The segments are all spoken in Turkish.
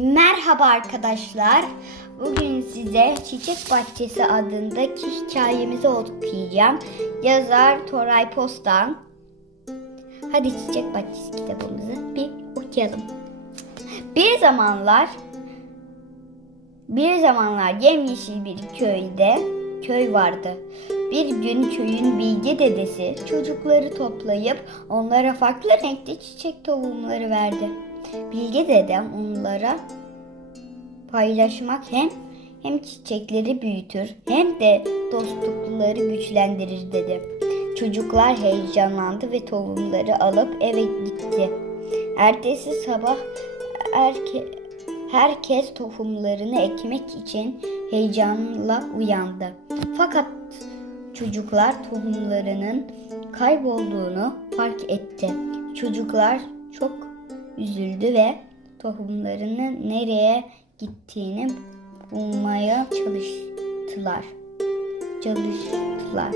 Merhaba arkadaşlar. Bugün size Çiçek Bahçesi adındaki hikayemizi okuyacağım. Yazar Toray Postan. Hadi Çiçek Bahçesi kitabımızı bir okuyalım. Bir zamanlar bir zamanlar yemyeşil bir köyde köy vardı. Bir gün köyün bilge dedesi çocukları toplayıp onlara farklı renkte çiçek tohumları verdi. Bilge dedem onlara paylaşmak hem hem çiçekleri büyütür hem de dostlukları güçlendirir dedi. Çocuklar heyecanlandı ve tohumları alıp eve gitti. Ertesi sabah erke, herkes tohumlarını ekmek için heyecanla uyandı. Fakat çocuklar tohumlarının kaybolduğunu fark etti. Çocuklar çok üzüldü ve tohumlarının nereye gittiğini bulmaya çalıştılar. Çalıştılar.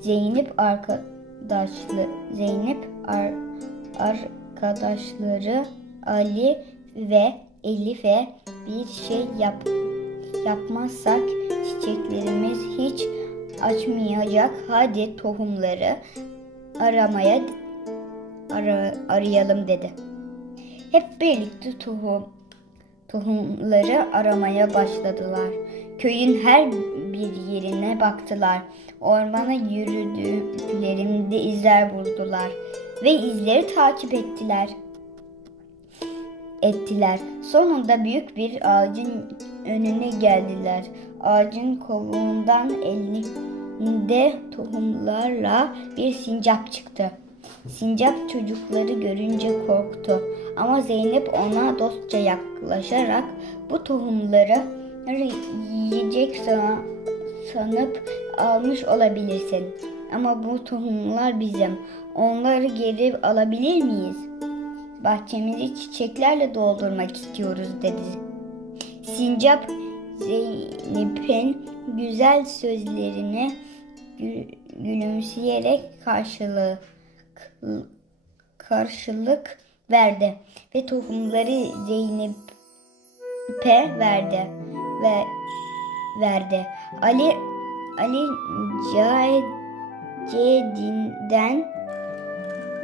Zeynep arkadaşlı Zeynep ar, arkadaşları Ali ve Elif'e bir şey yap, yapmazsak çiçeklerimiz hiç açmayacak. Hadi tohumları aramaya ara, arayalım dedi. Hep birlikte tohum tohumları aramaya başladılar. Köyün her bir yerine baktılar. Ormana yürüdüklerinde izler buldular ve izleri takip ettiler. Ettiler. Sonunda büyük bir ağacın önüne geldiler. Ağacın kovuğundan elinde tohumlarla bir sincap çıktı. Sincap çocukları görünce korktu ama Zeynep ona dostça yaklaşarak bu tohumları yiyecek san- sanıp almış olabilirsin. Ama bu tohumlar bizim. Onları geri alabilir miyiz? Bahçemizi çiçeklerle doldurmak istiyoruz dedi. Sincap Zeynep'in güzel sözlerine gü- gülümseyerek karşılığı karşılık verdi ve tohumları Zeynep'e verdi ve verdi. Ali Ali Cedinden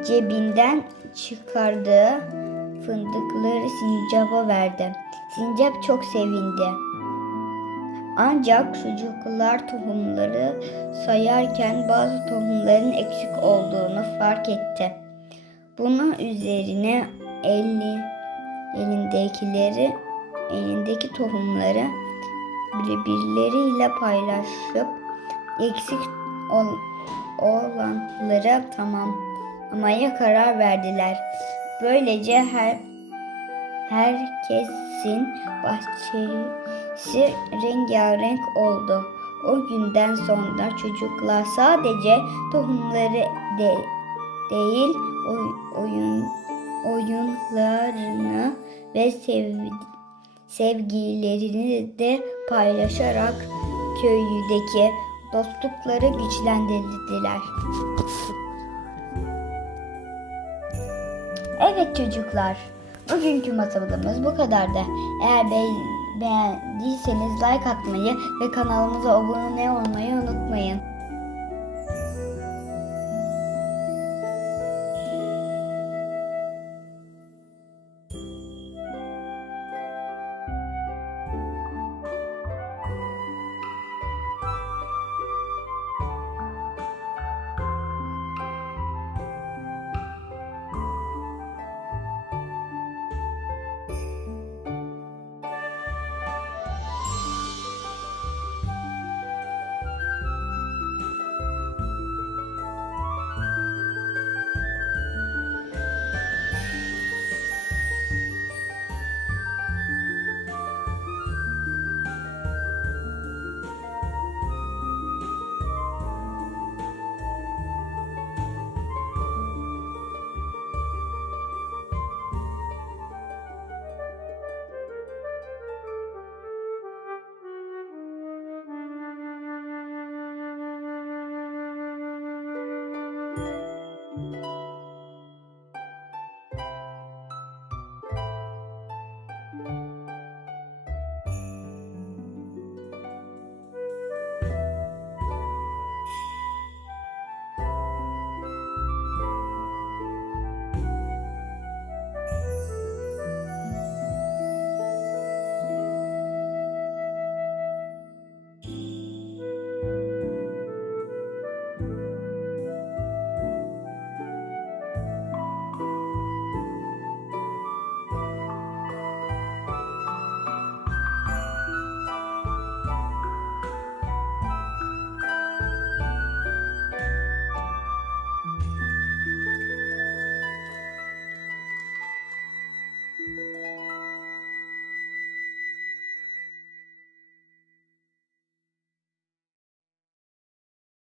cebinden çıkardığı fındıkları Sincap'a verdi. Sincap çok sevindi. Ancak çocuklar tohumları sayarken bazı tohumların eksik olduğunu fark etti. Bunun üzerine eli, elindekileri, elindeki tohumları birbirleriyle paylaşıp eksik ol, olanları tamamlamaya karar verdiler. Böylece her herkesin bahçesi rengarenk oldu. O günden sonra çocuklar sadece tohumları de, değil oy- oyun oyunlarını ve sev, sevgilerini de paylaşarak köydeki dostlukları güçlendirdiler. Evet çocuklar, bugünkü masalımız bu kadardı. Eğer be- beğendiyseniz like atmayı ve kanalımıza abone olmayı.